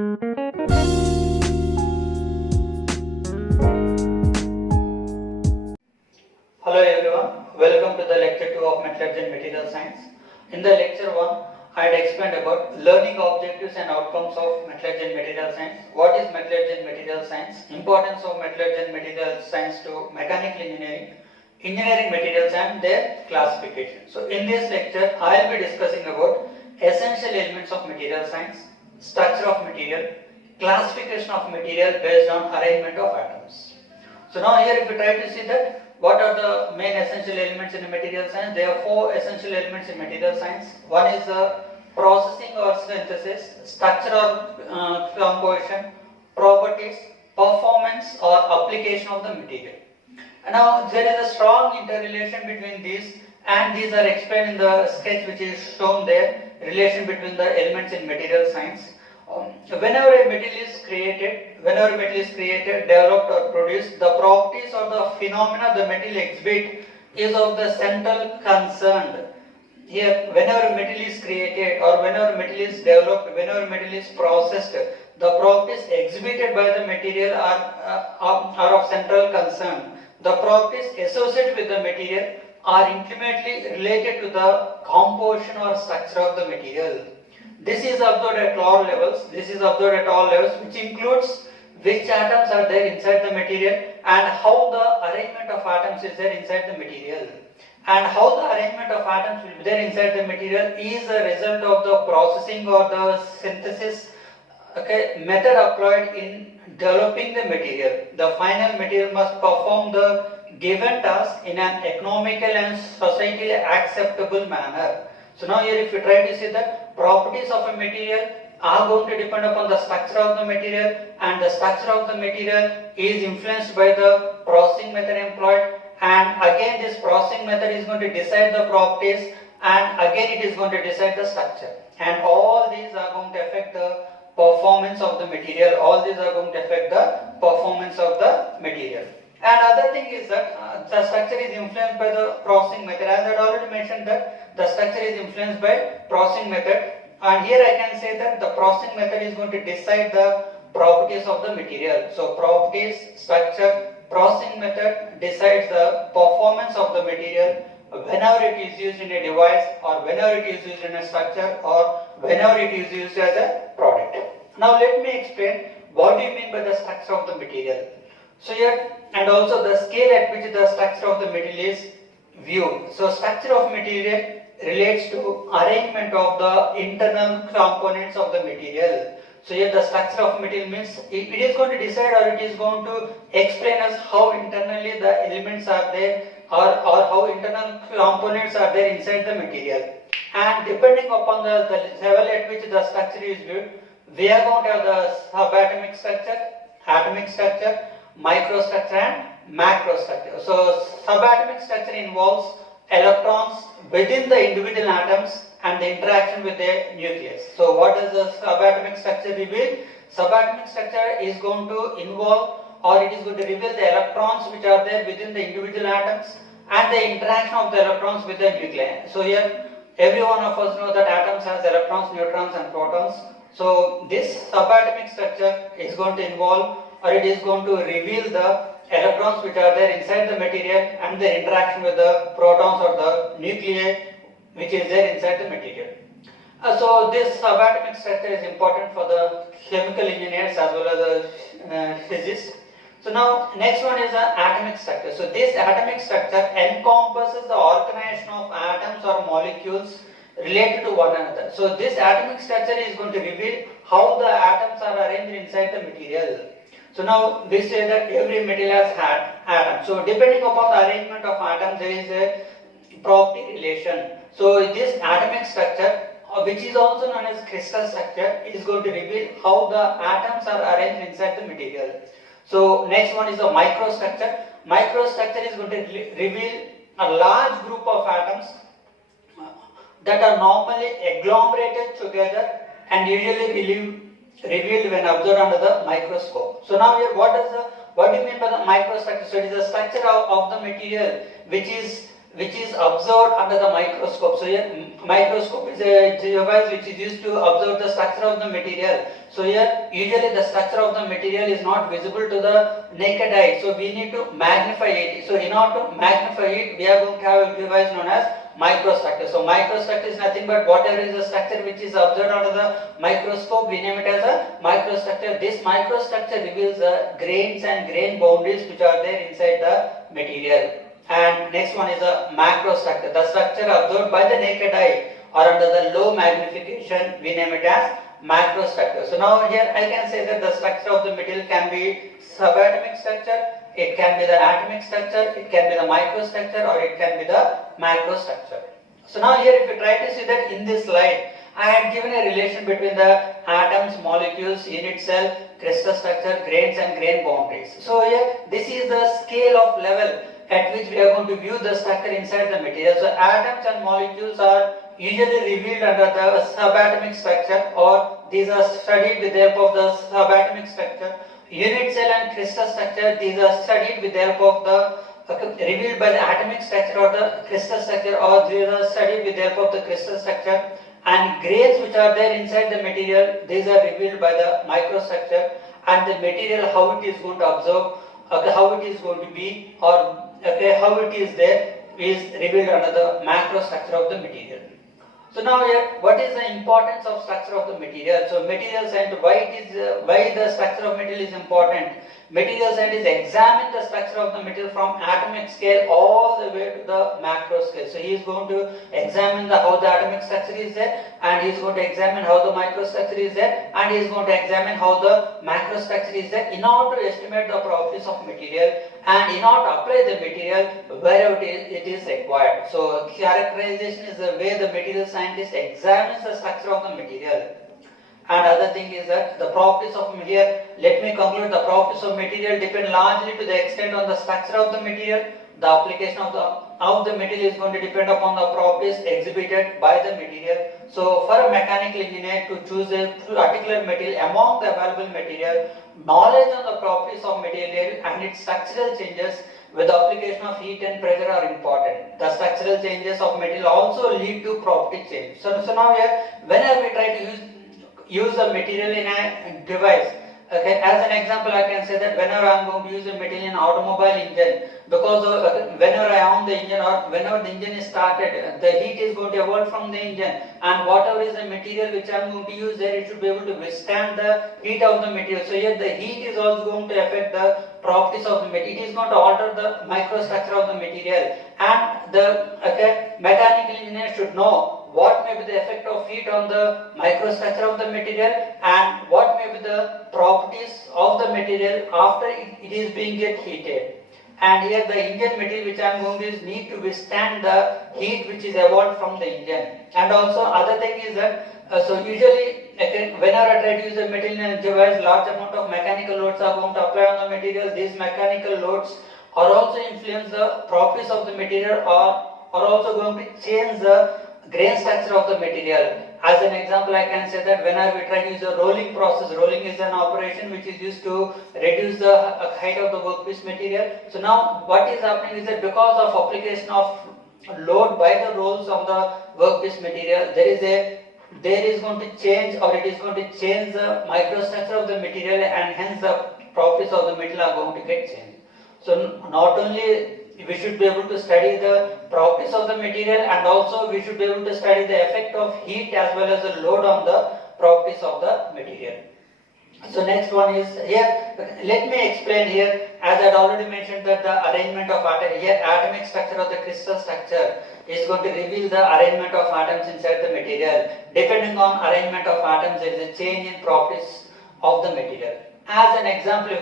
Hello everyone, welcome to the lecture 2 of Metallurgy and Material Science. In the lecture 1, I had explained about learning objectives and outcomes of Metallurgy and Material Science. What is Metallurgy and Material Science? Importance of Metallurgy and Material Science to mechanical engineering, engineering materials and their classification. So in this lecture, I will be discussing about essential elements of material science, structure of material, classification of material based on arrangement of atoms. So now here if we try to see that what are the main essential elements in the material science? There are 4 essential elements in material science. One is the processing or synthesis, structure or composition, properties, performance or application of the material. And now there is a strong interrelation between these, and these are explained in the sketch which is shown there, relation between the elements in material science. Whenever a material is created, developed or produced, the properties or the phenomena the material exhibit is of the central concern. Here, whenever material is created or whenever material is developed, whenever material is processed, the properties exhibited by the material are of central concern. The properties associated with the material are intimately related to the composition or structure of the material. This is observed at all levels. Which includes which atoms are there inside the material and how the arrangement of atoms is there inside the material. And how the arrangement of atoms will be there inside the material is a result of the processing or the synthesis method applied in developing the material. The final material must perform the given task in an economical and socially acceptable manner. So now here if you try to see that properties of a material are going to depend upon the structure of the material, and the structure of the material is influenced by the processing method employed, and again this processing method is going to decide the properties, and again it is going to decide the structure, and all these are going to affect the performance of the material. And other thing is that the structure is influenced by the processing method. As I had already mentioned that the structure is influenced by processing method, and here I can say that the processing method is going to decide the properties of the material. So properties, structure, processing method decides the performance of the material whenever it is used in a device, or whenever it is used in a structure, or whenever it is used as a product. Now let me explain what do you mean by the structure of the material. So here, and also the scale at which the structure of the material is viewed. So structure of material relates to arrangement of the internal components of the material. So here the structure of material means it is going to decide, or it is going to explain us how internally the elements are there, or how internal components are there inside the material. And depending upon the level at which the structure is viewed, we are going to have the subatomic structure, atomic structure, microstructure and macrostructure. So subatomic structure involves electrons within the individual atoms and the interaction with the nucleus. So what does the subatomic structure reveal? Subatomic structure is going to involve, or it is going to reveal the electrons which are there within the individual atoms and the interaction of the electrons with the nuclei. So here every one of us know that atoms has electrons, neutrons and protons. So this subatomic structure is going to involve, or it is going to reveal the electrons which are there inside the material and their interaction with the protons or the nuclei which is there inside the material. So this subatomic structure is important for the chemical engineers as well as the physicists. So now next one is the atomic structure. So this atomic structure encompasses the organization of atoms or molecules related to one another. So this atomic structure is going to reveal how the atoms are arranged inside the material. So now we say that every material has atoms. So depending upon the arrangement of atoms, there is a property relation. So this atomic structure, which is also known as crystal structure, is going to reveal how the atoms are arranged inside the material. So next one is the microstructure. Microstructure is going to reveal a large group of atoms that are normally agglomerated together and usually revealed when observed under the microscope. So now here what do you mean by the microstructure? So it is the structure of the material which is which is observed under the microscope. So here microscope is a device which is used to observe the structure of the material. So here usually the structure of the material is not visible to the naked eye. So we need to magnify it. So in order to magnify it, we are going to have a device known as microstructure. So microstructure is nothing but whatever is the structure which is observed under the microscope, we name it as a microstructure. This microstructure reveals the grains and grain boundaries which are there inside the material. And next one is a macrostructure, the structure observed by the naked eye or under the low magnification, we name it as macrostructure. So now here I can say that the structure of the material can be subatomic structure, it can be the atomic structure, it can be the microstructure, or it can be the macrostructure. So now here if you try to see that in this slide, I had given a relation between the atoms, molecules, unit cell, crystal structure, grains and grain boundaries. So here this is the scale of level at which we are going to view the structure inside the material. So atoms and molecules are usually revealed under the subatomic structure, or these are studied with the help of the subatomic structure. Unit cell and crystal structure, these are studied with the help of the revealed by the atomic structure or the crystal structure, or these are studied with the help of the crystal structure. And grains which are there inside the material, these are revealed by the microstructure, and the material how it is going to absorb, how it is going to be, or how it is there is revealed under the macrostructure of the material. So now here, what is the importance of structure of the material? So material science, why the structure of material is important? Material scientists examine the structure of the material from atomic scale all the way to the macro scale. So he is going to examine how the atomic structure is there, and he is going to examine how the microstructure is there, and he is going to examine how the macrostructure is there in order to estimate the properties of material and in order to apply the material wherever it is required. So characterization is the way the material scientist examines the structure of the material. And other thing is that the properties of here, let me conclude, the properties of material depend largely to the extent on the structure of the material. The application of the material is going to depend upon the properties exhibited by the material. So for a mechanical engineer to choose a particular material among the available material, knowledge on the properties of material and its structural changes with the application of heat and pressure are important. The structural changes of material also lead to property change. So now here, whenever we try to use a material in a device, okay, as an example I can say that whenever I am going to use a material in an automobile engine, because whenever I own the engine or whenever the engine is started, the heat is going to evolve from the engine, and whatever is the material which I am going to use there, it should be able to withstand the heat of the material. So here the heat is also going to affect the properties of the material. It is going to alter the microstructure of the material, and the mechanical engineer should know what may be the effect of heat on the microstructure of the material and what may be the properties of the material after it is being get heated. And here the engine material which I am going to use need to withstand the heat which is evolved from the engine. And also other thing is that so usually whenever I try to use a material in a device, large amount of mechanical loads are going to apply on the material. These mechanical loads are also influence the properties of the material, or are also going to change the grain structure of the material. As an example, I can say that whenever we try to use a rolling process, rolling is an operation which is used to reduce the height of the workpiece material. So now what is happening is that because of application of load by the rolls on the workpiece material, there is going to change, or it is going to change the microstructure of the material, and hence the properties of the material are going to get changed. So not only we should be able to study the properties of the material, and also we should be able to study the effect of heat as well as the load on the properties of the material. So next one is here, let me explain here, as I had already mentioned that the arrangement of atoms, here atomic structure of the crystal structure is going to reveal the arrangement of atoms inside the material. Depending on arrangement of atoms, there is a change in properties of the material. As an example,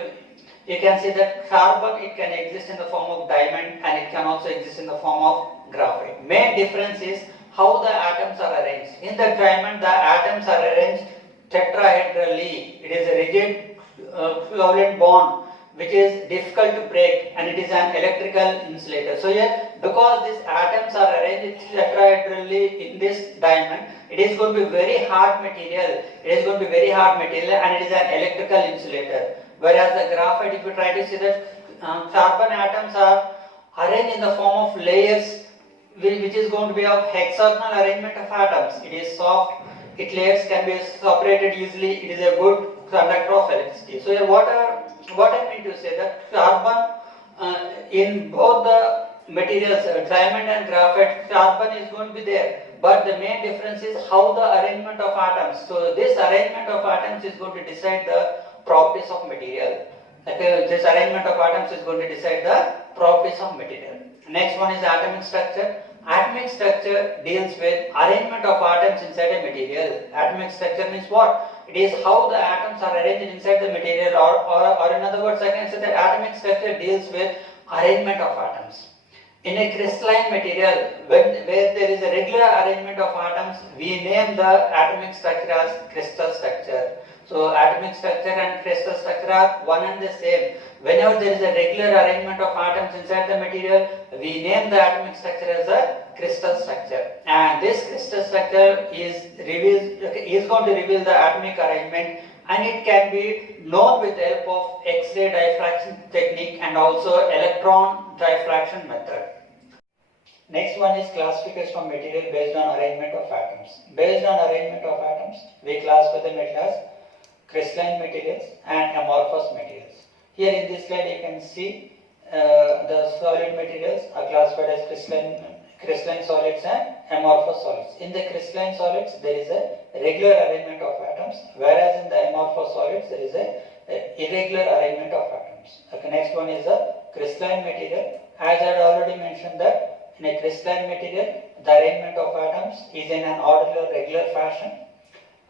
you can see that carbon, it can exist in the form of diamond, and it can also exist in the form of graphite. Main difference is how the atoms are arranged. In the diamond, the atoms are arranged tetrahedrally. It is a rigid covalent bond which is difficult to break, and it is an electrical insulator. So here, because these atoms are arranged tetrahedrally in this diamond, it is going to be very hard material. It is going to be very hard material, and it is an electrical insulator. Whereas the graphite, if you try to see that carbon atoms are arranged in the form of layers which is going to be of hexagonal arrangement of atoms. It is soft, its layers can be separated easily, it is a good conductor of electricity. So here what I mean to say that carbon in both the materials, diamond and graphite, carbon is going to be there, but the main difference is how the arrangement of atoms. So this arrangement of atoms is going to decide the properties of material. Okay, this arrangement of atoms is going to decide the properties of material. Next one is atomic structure. Atomic structure deals with arrangement of atoms inside a material. Atomic structure means what? It is how the atoms are arranged inside the material, or in other words I can say that atomic structure deals with arrangement of atoms. In a crystalline material, where there is a regular arrangement of atoms, we name the atomic structure as crystal structure. So atomic structure and crystal structure are one and the same. Whenever there is a regular arrangement of atoms inside the material, we name the atomic structure as a crystal structure. And this crystal structure is going to reveal the atomic arrangement, and it can be known with the help of X-ray diffraction technique and also electron diffraction method. Next one is classification of material based on arrangement of atoms. Based on arrangement of atoms, we classify the metal as crystalline materials and amorphous materials. Here in this slide you can see the solid materials are classified as crystalline solids and amorphous solids. In the crystalline solids there is a regular arrangement of atoms, whereas in the amorphous solids there is a irregular arrangement of atoms. Okay, next one is the crystalline material. As I had already mentioned that in a crystalline material the arrangement of atoms is in an orderly or regular fashion.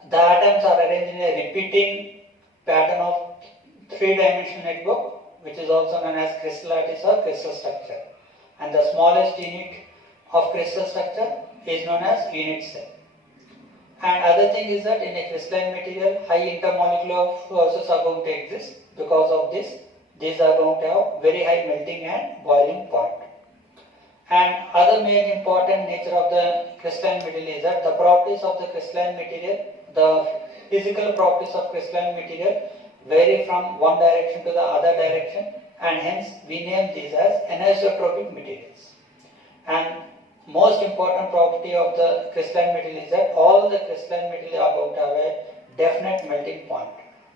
The atoms are arranged in a repeating pattern of three-dimensional network, which is also known as crystal lattice or crystal structure. And the smallest unit of crystal structure is known as unit cell. And other thing is that in a crystalline material, high intermolecular forces are going to exist. Because of this, these are going to have very high melting and boiling point. And other main important nature of the crystalline material is that the properties of the crystalline material, the physical properties of crystalline material vary from one direction to the other direction, and hence we name these as anisotropic materials. And most important property of the crystalline material is that all the crystalline material are going to have a definite melting point.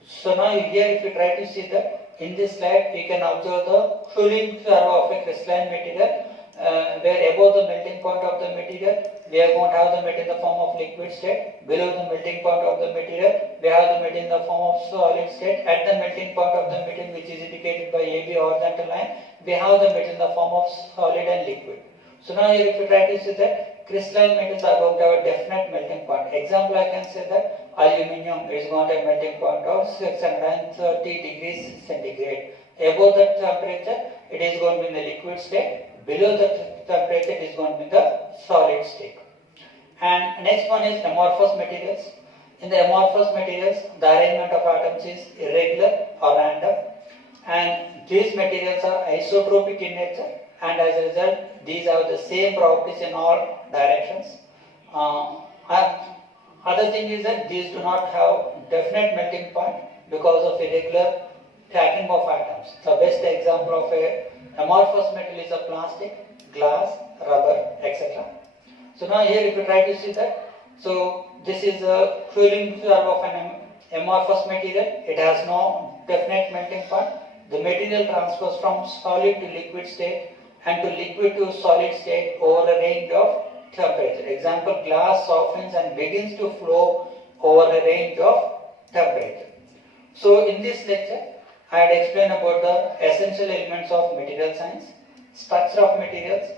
So now here if you try to see that in this slide we can observe the cooling curve of a crystalline material, where above the melting point of the material we are going to have the metal in the form of liquid state. Below the melting point of the material we have the metal in the form of solid state. At the melting point of the material, which is indicated by AB horizontal line, we have the metal in the form of solid and liquid. So now here if you try to see that crystalline metals are going to have a definite melting point. Example, I can say that aluminium is going to have a melting point of 630 degrees centigrade. Above that temperature it is going to be in the liquid state. Below the temperature it is going to be in the solid state. And next one is amorphous materials. In the amorphous materials, the arrangement of atoms is irregular or random, and these materials are isotropic in nature, and as a result these have the same properties in all directions. Other thing is that these do not have definite melting point because of irregular cracking of atoms. The best example of a amorphous metal is a plastic, glass, rubber, etc. So now here if you try to see that, so this is a cooling curve of an amorphous material. It has no definite melting point. The material transfers from solid to liquid state and to liquid to solid state over a range of temperature. Example, glass softens and begins to flow over a range of temperature. So in this lecture I had explained about the essential elements of material science, structure of materials,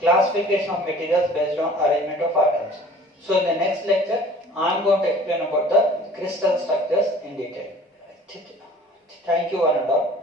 classification of materials based on arrangement of atoms. So in the next lecture I am going to explain about the crystal structures in detail. Thank you one and all.